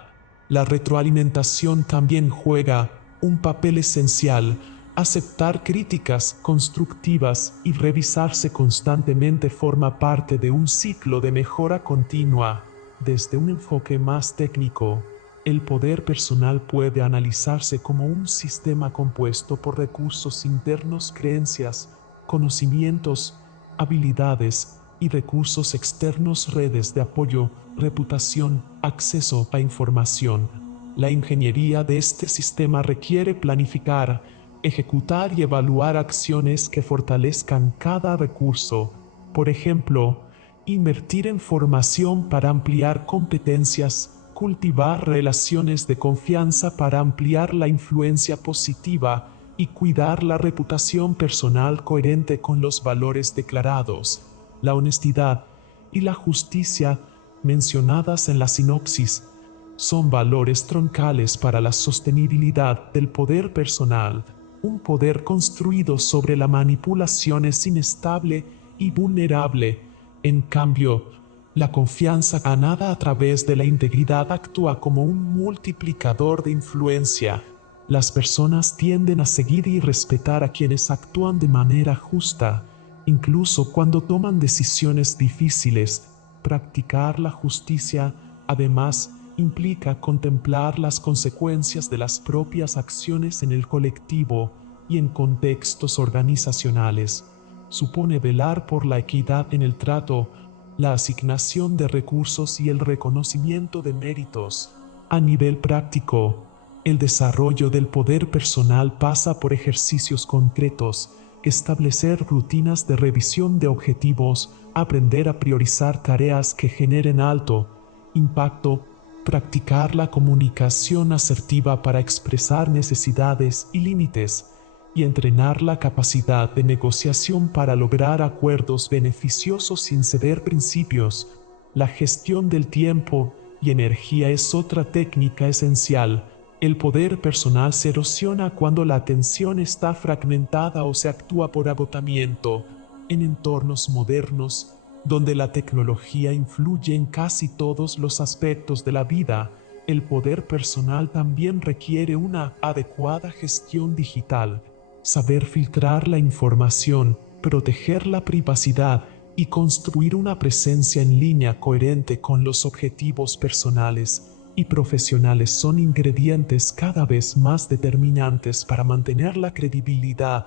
La retroalimentación también juega un papel esencial. Aceptar críticas constructivas y revisarse constantemente forma parte de un ciclo de mejora continua. Desde un enfoque más técnico, el poder personal puede analizarse como un sistema compuesto por recursos internos, creencias, conocimientos, habilidades y recursos externos, redes de apoyo, reputación, acceso a información. La ingeniería de este sistema requiere planificar, ejecutar y evaluar acciones que fortalezcan cada recurso. Por ejemplo, invertir en formación para ampliar competencias, cultivar relaciones de confianza para ampliar la influencia positiva y cuidar la reputación personal coherente con los valores declarados. La honestidad y la justicia, mencionadas en la sinopsis, son valores troncales para la sostenibilidad del poder personal. Un poder construido sobre la manipulación es inestable y vulnerable. En cambio, la confianza ganada a través de la integridad actúa como un multiplicador de influencia. Las personas tienden a seguir y respetar a quienes actúan de manera justa, incluso cuando toman decisiones difíciles. Practicar la justicia, además, implica contemplar las consecuencias de las propias acciones en el colectivo y en contextos organizacionales. Supone velar por la equidad en el trato, la asignación de recursos y el reconocimiento de méritos. A nivel práctico, el desarrollo del poder personal pasa por ejercicios concretos, establecer rutinas de revisión de objetivos, aprender a priorizar tareas que generen alto impacto, practicar la comunicación asertiva para expresar necesidades y límites, y entrenar la capacidad de negociación para lograr acuerdos beneficiosos sin ceder principios. La gestión del tiempo y energía es otra técnica esencial. El poder personal se erosiona cuando la atención está fragmentada o se actúa por agotamiento. En entornos modernos, donde la tecnología influye en casi todos los aspectos de la vida, el poder personal también requiere una adecuada gestión digital. Saber filtrar la información, proteger la privacidad y construir una presencia en línea coherente con los objetivos personales y profesionales son ingredientes cada vez más determinantes para mantener la credibilidad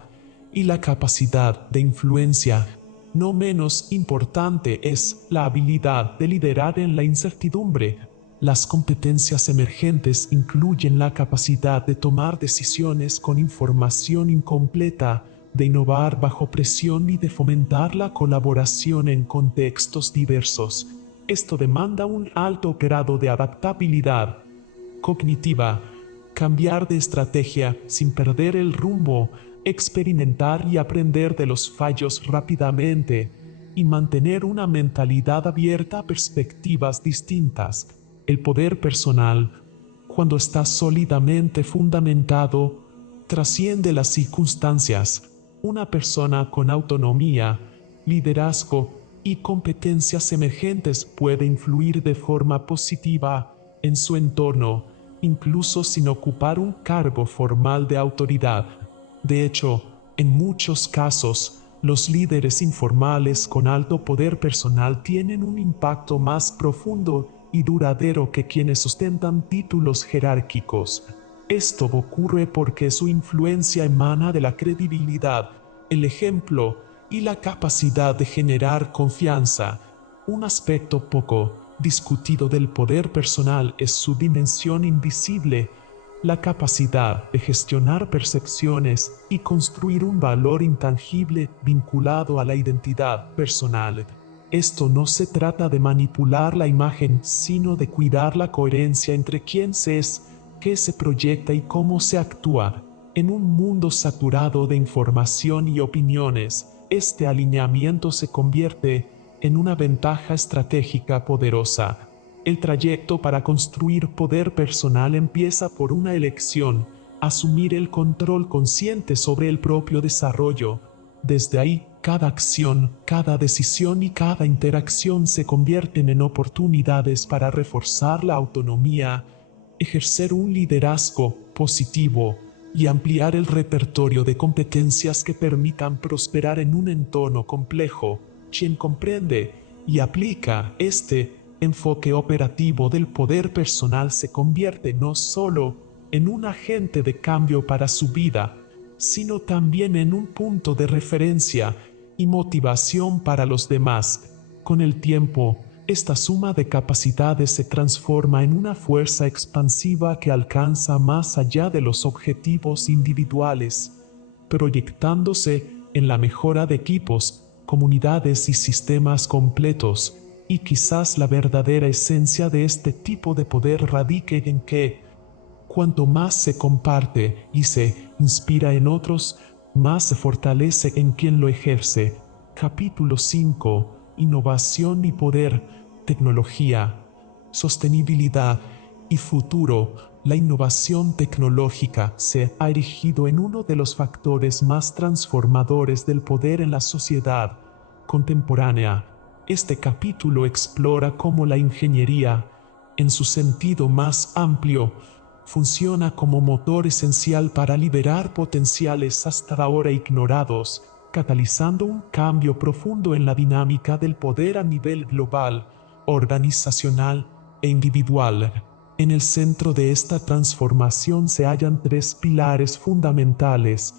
y la capacidad de influencia. No menos importante es la habilidad de liderar en la incertidumbre. Las competencias emergentes incluyen la capacidad de tomar decisiones con información incompleta, de innovar bajo presión y de fomentar la colaboración en contextos diversos. Esto demanda un alto grado de adaptabilidad cognitiva, cambiar de estrategia sin perder el rumbo, experimentar y aprender de los fallos rápidamente y mantener una mentalidad abierta a perspectivas distintas. El poder personal, cuando está sólidamente fundamentado, trasciende las circunstancias. Una persona con autonomía, liderazgo y competencias emergentes puede influir de forma positiva en su entorno, incluso sin ocupar un cargo formal de autoridad. De hecho, en muchos casos, los líderes informales con alto poder personal tienen un impacto más profundo y duradero que quienes ostentan títulos jerárquicos. Esto ocurre porque su influencia emana de la credibilidad, el ejemplo y la capacidad de generar confianza. Un aspecto poco discutido del poder personal es su dimensión invisible, la capacidad de gestionar percepciones y construir un valor intangible vinculado a la identidad personal. Esto no se trata de manipular la imagen, sino de cuidar la coherencia entre quién se es, qué se proyecta y cómo se actúa. En un mundo saturado de información y opiniones, este alineamiento se convierte en una ventaja estratégica poderosa. El trayecto para construir poder personal empieza por una elección, asumir el control consciente sobre el propio desarrollo. Desde ahí, cada acción, cada decisión y cada interacción se convierten en oportunidades para reforzar la autonomía, ejercer un liderazgo positivo y ampliar el repertorio de competencias que permitan prosperar en un entorno complejo. Quien comprende y aplica este enfoque operativo del poder personal se convierte no solo en un agente de cambio para su vida, sino también en un punto de referencia y motivación para los demás. Con el tiempo, esta suma de capacidades se transforma en una fuerza expansiva que alcanza más allá de los objetivos individuales, proyectándose en la mejora de equipos, comunidades y sistemas completos. Y quizás la verdadera esencia de este tipo de poder radique en que, cuanto más se comparte y se inspira en otros, más se fortalece en quien lo ejerce. Capítulo 5. Innovación y poder, tecnología, sostenibilidad y futuro. La innovación tecnológica se ha erigido en uno de los factores más transformadores del poder en la sociedad contemporánea. Este capítulo explora cómo la ingeniería, en su sentido más amplio, funciona como motor esencial para liberar potenciales hasta ahora ignorados, catalizando un cambio profundo en la dinámica del poder a nivel global, organizacional e individual. En el centro de esta transformación se hallan tres pilares fundamentales: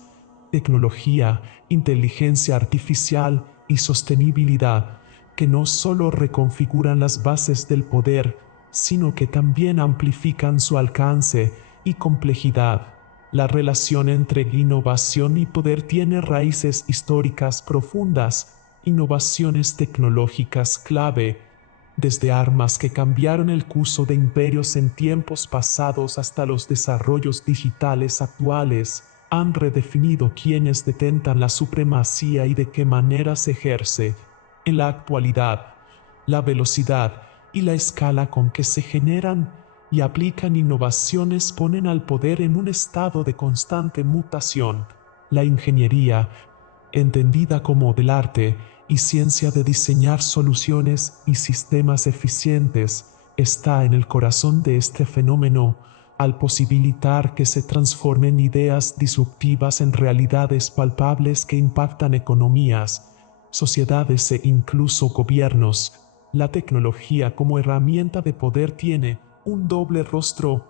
tecnología, inteligencia artificial y sostenibilidad, que no solo reconfiguran las bases del poder, sino que también amplifican su alcance y complejidad. La relación entre innovación y poder tiene raíces históricas profundas. Innovaciones tecnológicas clave, desde armas que cambiaron el curso de imperios en tiempos pasados hasta los desarrollos digitales actuales, han redefinido quiénes detentan la supremacía y de qué manera se ejerce. En la actualidad, la velocidad y la escala con que se generan y aplican innovaciones ponen al poder en un estado de constante mutación. La ingeniería, entendida como del arte y ciencia de diseñar soluciones y sistemas eficientes, está en el corazón de este fenómeno, al posibilitar que se transformen ideas disruptivas en realidades palpables que impactan economías, sociedades e incluso gobiernos. La tecnología como herramienta de poder tiene un doble rostro.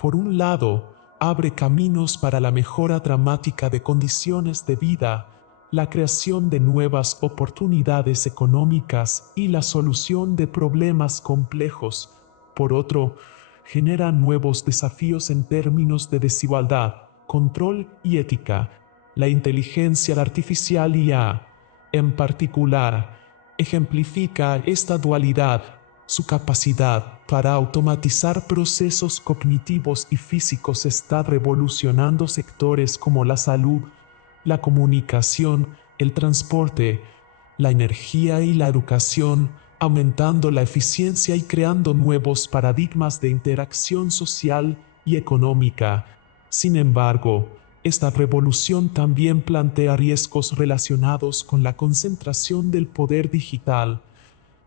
Por un lado, abre caminos para la mejora dramática de condiciones de vida, la creación de nuevas oportunidades económicas y la solución de problemas complejos. Por otro, genera nuevos desafíos en términos de desigualdad, control y ética. La inteligencia artificial IA, en particular, ejemplifica esta dualidad, su capacidad para automatizar procesos cognitivos y físicos está revolucionando sectores como la salud, la comunicación, el transporte, la energía y la educación, aumentando la eficiencia y creando nuevos paradigmas de interacción social y económica. Sin embargo, esta revolución también plantea riesgos relacionados con la concentración del poder digital,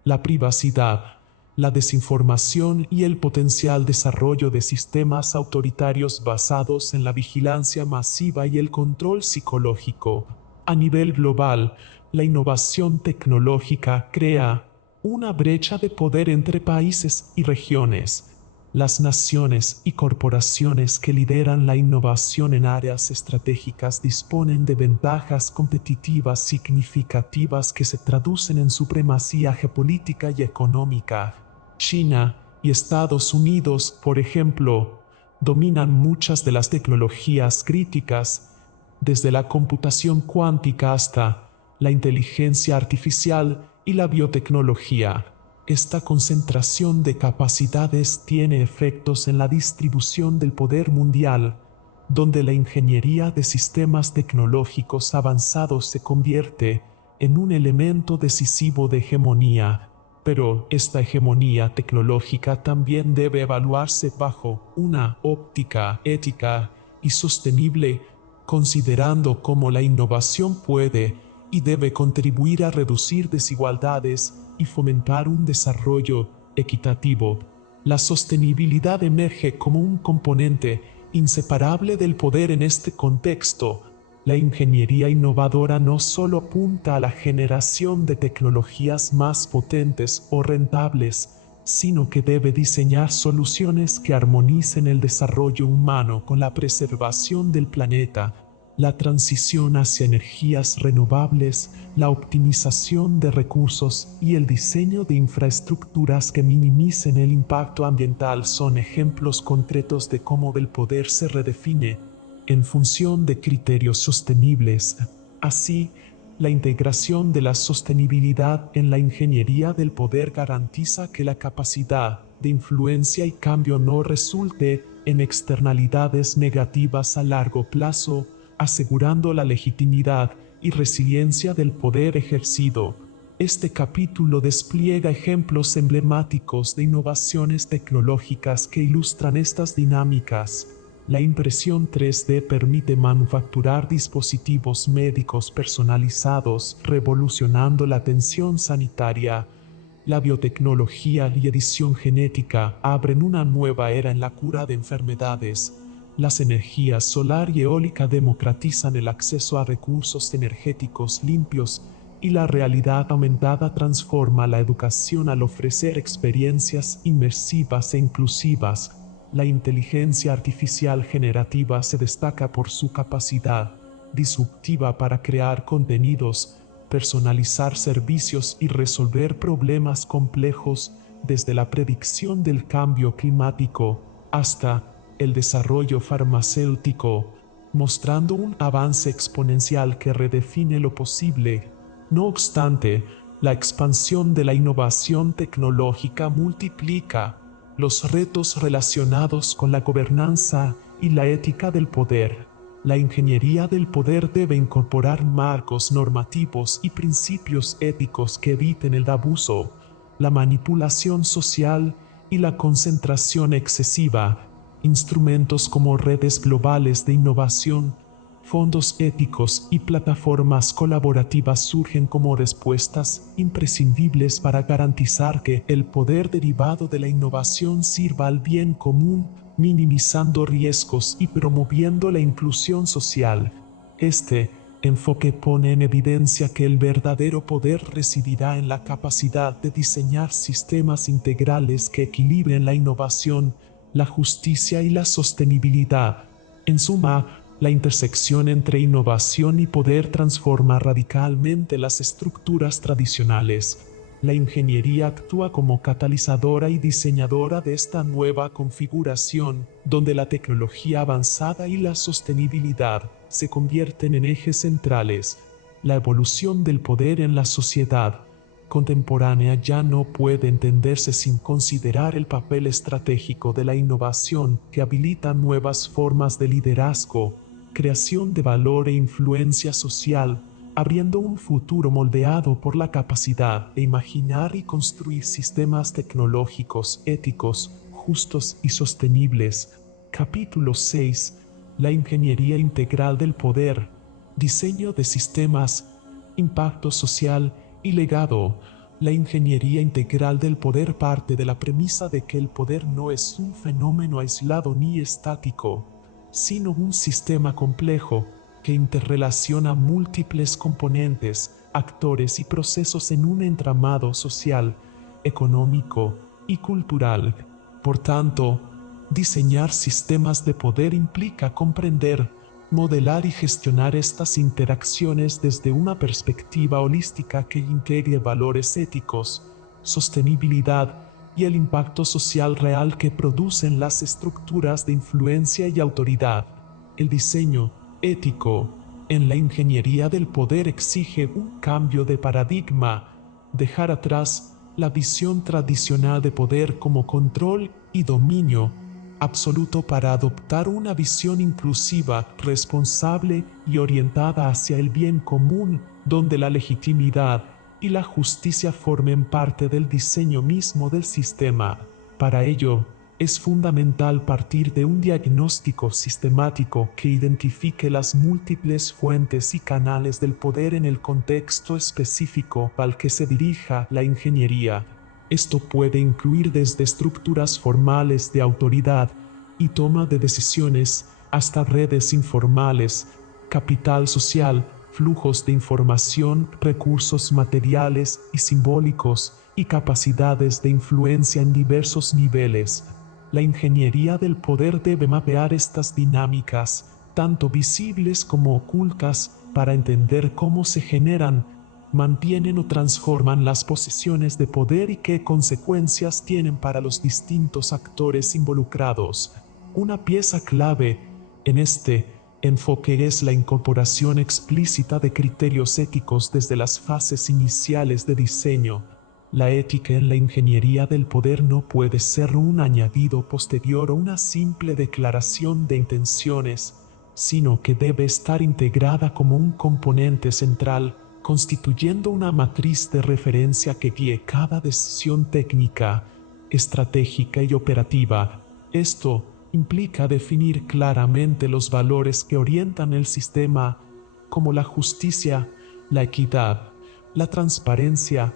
la privacidad, la desinformación y el potencial desarrollo de sistemas autoritarios basados en la vigilancia masiva y el control psicológico. A nivel global, la innovación tecnológica crea una brecha de poder entre países y regiones. Las naciones y corporaciones que lideran la innovación en áreas estratégicas disponen de ventajas competitivas significativas que se traducen en supremacía geopolítica y económica. China y Estados Unidos, por ejemplo, dominan muchas de las tecnologías críticas, desde la computación cuántica hasta la inteligencia artificial y la biotecnología. Esta concentración de capacidades tiene efectos en la distribución del poder mundial, donde la ingeniería de sistemas tecnológicos avanzados se convierte en un elemento decisivo de hegemonía. Pero esta hegemonía tecnológica también debe evaluarse bajo una óptica ética y sostenible, considerando cómo la innovación puede y debe contribuir a reducir desigualdades y fomentar un desarrollo equitativo. La sostenibilidad emerge como un componente inseparable del poder en este contexto. La ingeniería innovadora no solo apunta a la generación de tecnologías más potentes o rentables, sino que debe diseñar soluciones que armonicen el desarrollo humano con la preservación del planeta, la transición hacia energías renovables, la optimización de recursos y el diseño de infraestructuras que minimicen el impacto ambiental son ejemplos concretos de cómo el poder se redefine en función de criterios sostenibles. Así, la integración de la sostenibilidad en la ingeniería del poder garantiza que la capacidad de influencia y cambio no resulte en externalidades negativas a largo plazo, asegurando la legitimidad y resiliencia del poder ejercido. Este capítulo despliega ejemplos emblemáticos de innovaciones tecnológicas que ilustran estas dinámicas. La impresión 3D permite manufacturar dispositivos médicos personalizados, revolucionando la atención sanitaria. La biotecnología y edición genética abren una nueva era en la cura de enfermedades. Las energías solar y eólica democratizan el acceso a recursos energéticos limpios y la realidad aumentada transforma la educación al ofrecer experiencias inmersivas e inclusivas. La inteligencia artificial generativa se destaca por su capacidad disruptiva para crear contenidos, personalizar servicios y resolver problemas complejos, desde la predicción del cambio climático hasta el desarrollo farmacéutico, mostrando un avance exponencial que redefine lo posible. No obstante, la expansión de la innovación tecnológica multiplica los retos relacionados con la gobernanza y la ética del poder. La ingeniería del poder debe incorporar marcos normativos y principios éticos que eviten el abuso, la manipulación social y la concentración excesiva. Instrumentos como redes globales de innovación, fondos éticos y plataformas colaborativas surgen como respuestas imprescindibles para garantizar que el poder derivado de la innovación sirva al bien común, minimizando riesgos y promoviendo la inclusión social. Este enfoque pone en evidencia que el verdadero poder residirá en la capacidad de diseñar sistemas integrales que equilibren la innovación, la justicia y la sostenibilidad. En suma, la intersección entre innovación y poder transforma radicalmente las estructuras tradicionales. La ingeniería actúa como catalizadora y diseñadora de esta nueva configuración, donde la tecnología avanzada y la sostenibilidad se convierten en ejes centrales. La evolución del poder en la sociedad contemporánea ya no puede entenderse sin considerar el papel estratégico de la innovación que habilita nuevas formas de liderazgo, creación de valor e influencia social, abriendo un futuro moldeado por la capacidad de imaginar y construir sistemas tecnológicos éticos, justos y sostenibles. Capítulo 6. La ingeniería integral del poder, diseño de sistemas, impacto social y legado. La ingeniería integral del poder parte de la premisa de que el poder no es un fenómeno aislado ni estático, sino un sistema complejo que interrelaciona múltiples componentes, actores y procesos en un entramado social, económico y cultural. Por tanto, diseñar sistemas de poder implica comprender, modelar y gestionar estas interacciones desde una perspectiva holística que integre valores éticos, sostenibilidad y el impacto social real que producen las estructuras de influencia y autoridad. El diseño ético en la ingeniería del poder exige un cambio de paradigma, dejar atrás la visión tradicional de poder como control y dominio absoluto para adoptar una visión inclusiva, responsable y orientada hacia el bien común, donde la legitimidad y la justicia formen parte del diseño mismo del sistema. Para ello, es fundamental partir de un diagnóstico sistemático que identifique las múltiples fuentes y canales del poder en el contexto específico al que se dirija la ingeniería. Esto puede incluir desde estructuras formales de autoridad y toma de decisiones hasta redes informales, capital social, flujos de información, recursos materiales y simbólicos y capacidades de influencia en diversos niveles. La ingeniería del poder debe mapear estas dinámicas, tanto visibles como ocultas, para entender cómo se generan, mantienen o transforman las posiciones de poder y qué consecuencias tienen para los distintos actores involucrados. Una pieza clave en este enfoque es la incorporación explícita de criterios éticos desde las fases iniciales de diseño. La ética en la ingeniería del poder no puede ser un añadido posterior o una simple declaración de intenciones, sino que debe estar integrada como un componente central, constituyendo una matriz de referencia que guíe cada decisión técnica, estratégica y operativa. Esto implica definir claramente los valores que orientan el sistema, como la justicia, la equidad, la transparencia,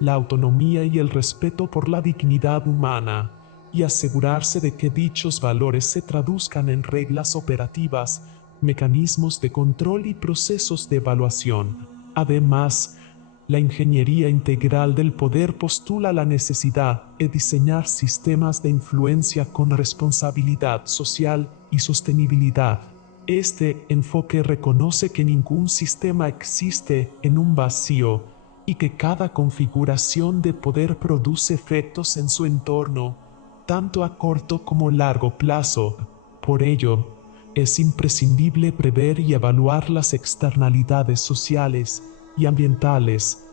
la autonomía y el respeto por la dignidad humana, y asegurarse de que dichos valores se traduzcan en reglas operativas, mecanismos de control y procesos de evaluación. Además, la ingeniería integral del poder postula la necesidad de diseñar sistemas de influencia con responsabilidad social y sostenibilidad. Este enfoque reconoce que ningún sistema existe en un vacío y que cada configuración de poder produce efectos en su entorno, tanto a corto como largo plazo. Por ello, es imprescindible prever y evaluar las externalidades sociales y ambientales,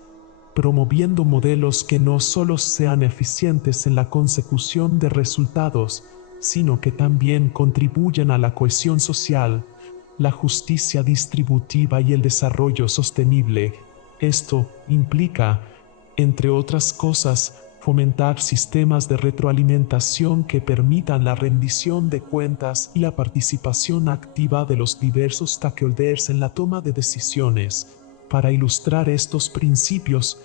promoviendo modelos que no solo sean eficientes en la consecución de resultados, sino que también contribuyan a la cohesión social, la justicia distributiva y el desarrollo sostenible. Esto implica, entre otras cosas, fomentar sistemas de retroalimentación que permitan la rendición de cuentas y la participación activa de los diversos stakeholders en la toma de decisiones. Para ilustrar estos principios,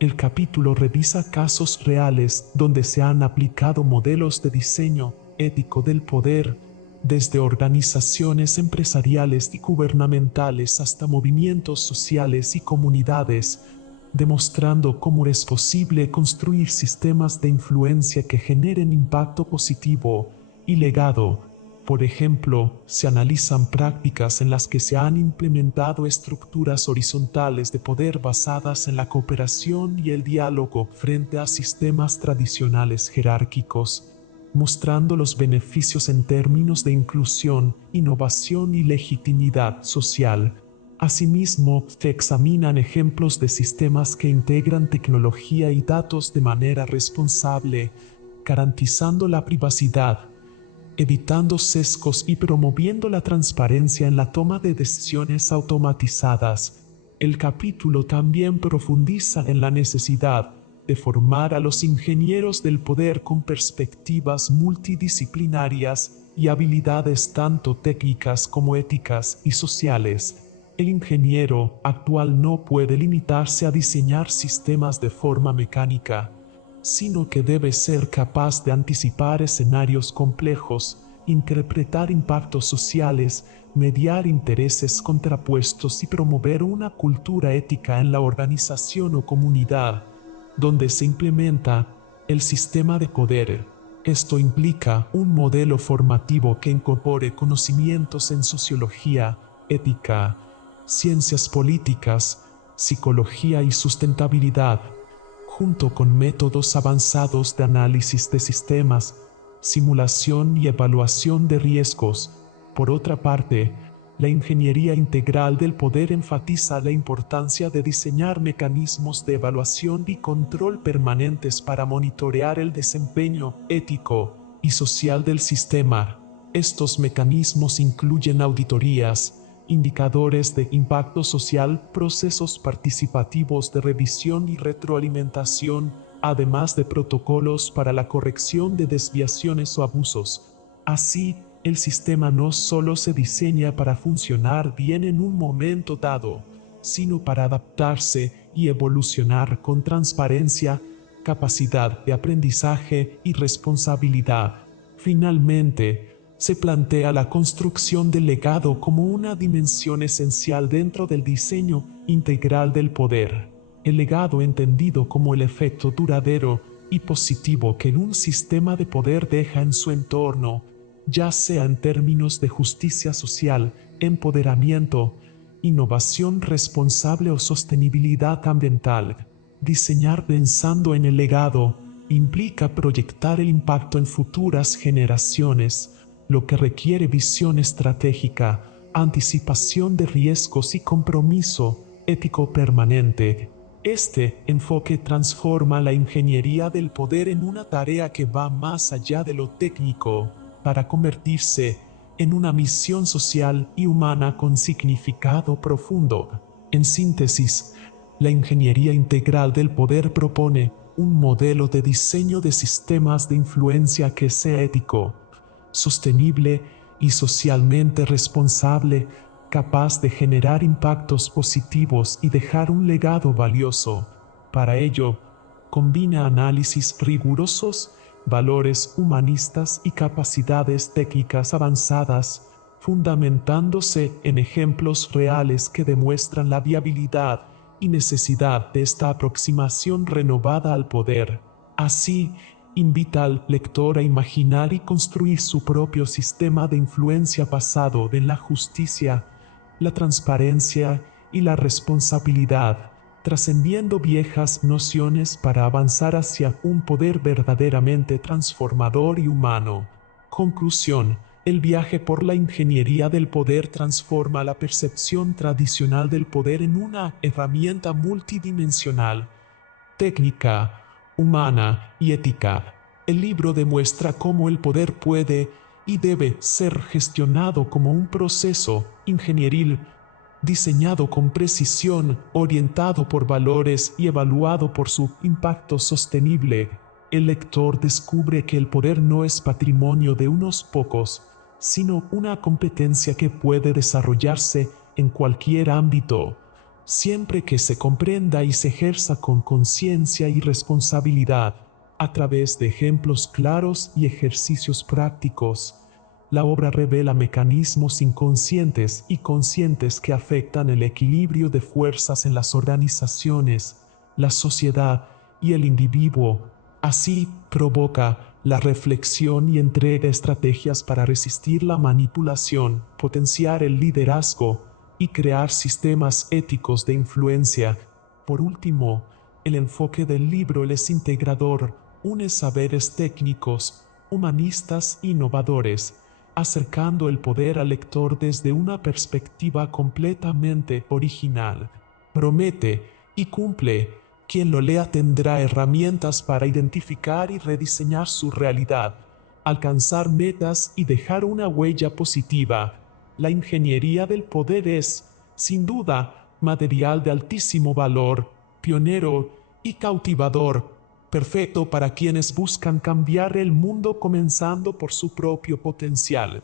el capítulo revisa casos reales donde se han aplicado modelos de diseño ético del poder, desde organizaciones empresariales y gubernamentales hasta movimientos sociales y comunidades, demostrando cómo es posible construir sistemas de influencia que generen impacto positivo y legado. Por ejemplo, se analizan prácticas en las que se han implementado estructuras horizontales de poder basadas en la cooperación y el diálogo frente a sistemas tradicionales jerárquicos, mostrando los beneficios en términos de inclusión, innovación y legitimidad social. Asimismo, se examinan ejemplos de sistemas que integran tecnología y datos de manera responsable, garantizando la privacidad, evitando sesgos y promoviendo la transparencia en la toma de decisiones automatizadas. El capítulo también profundiza en la necesidad de formar a los ingenieros del poder con perspectivas multidisciplinarias y habilidades tanto técnicas como éticas y sociales. El ingeniero actual no puede limitarse a diseñar sistemas de forma mecánica, sino que debe ser capaz de anticipar escenarios complejos, interpretar impactos sociales, mediar intereses contrapuestos y promover una cultura ética en la organización o comunidad donde se implementa el sistema de poder. Esto implica un modelo formativo que incorpore conocimientos en sociología, ética, ciencias políticas, psicología y sustentabilidad, junto con métodos avanzados de análisis de sistemas, simulación y evaluación de riesgos. Por otra parte, la ingeniería integral del poder enfatiza la importancia de diseñar mecanismos de evaluación y control permanentes para monitorear el desempeño ético y social del sistema. Estos mecanismos incluyen auditorías, indicadores de impacto social, procesos participativos de revisión y retroalimentación, además de protocolos para la corrección de desviaciones o abusos. Así, el sistema no solo se diseña para funcionar bien en un momento dado, sino para adaptarse y evolucionar con transparencia, capacidad de aprendizaje y responsabilidad. Finalmente, se plantea la construcción del legado como una dimensión esencial dentro del diseño integral del poder. El legado entendido como el efecto duradero y positivo que un sistema de poder deja en su entorno, ya sea en términos de justicia social, empoderamiento, innovación responsable o sostenibilidad ambiental. Diseñar pensando en el legado implica proyectar el impacto en futuras generaciones, lo que requiere visión estratégica, anticipación de riesgos y compromiso ético permanente. Este enfoque transforma la ingeniería del poder en una tarea que va más allá de lo técnico, para convertirse en una misión social y humana con significado profundo. En síntesis, la ingeniería integral del poder propone un modelo de diseño de sistemas de influencia que sea ético, sostenible y socialmente responsable, capaz de generar impactos positivos y dejar un legado valioso. Para ello, combina análisis rigurosos, valores humanistas y capacidades técnicas avanzadas, fundamentándose en ejemplos reales que demuestran la viabilidad y necesidad de esta aproximación renovada al poder. Así, invita al lector a imaginar y construir su propio sistema de influencia basado en la justicia, la transparencia y la responsabilidad, trascendiendo viejas nociones para avanzar hacia un poder verdaderamente transformador y humano. Conclusión: el viaje por la ingeniería del poder transforma la percepción tradicional del poder en una herramienta multidimensional, técnica, humana y ética. El libro demuestra cómo el poder puede y debe ser gestionado como un proceso ingenieril, diseñado con precisión, orientado por valores y evaluado por su impacto sostenible. El lector descubre que el poder no es patrimonio de unos pocos, sino una competencia que puede desarrollarse en cualquier ámbito, siempre que se comprenda y se ejerza con conciencia y responsabilidad. A través de ejemplos claros y ejercicios prácticos, la obra revela mecanismos inconscientes y conscientes que afectan el equilibrio de fuerzas en las organizaciones, la sociedad y el individuo. Así, provoca La reflexión y entrega estrategias para resistir la manipulación, potenciar el liderazgo y crear sistemas éticos de influencia. Por último, el enfoque del libro es integrador, une saberes técnicos, humanistas e innovadores, acercando el poder al lector desde una perspectiva completamente original. Promete y cumple. Quien lo lea tendrá herramientas para identificar y rediseñar su realidad, alcanzar metas y dejar una huella positiva. La ingeniería del poder es, sin duda, material de altísimo valor, pionero y cautivador, perfecto para quienes buscan cambiar el mundo comenzando por su propio potencial.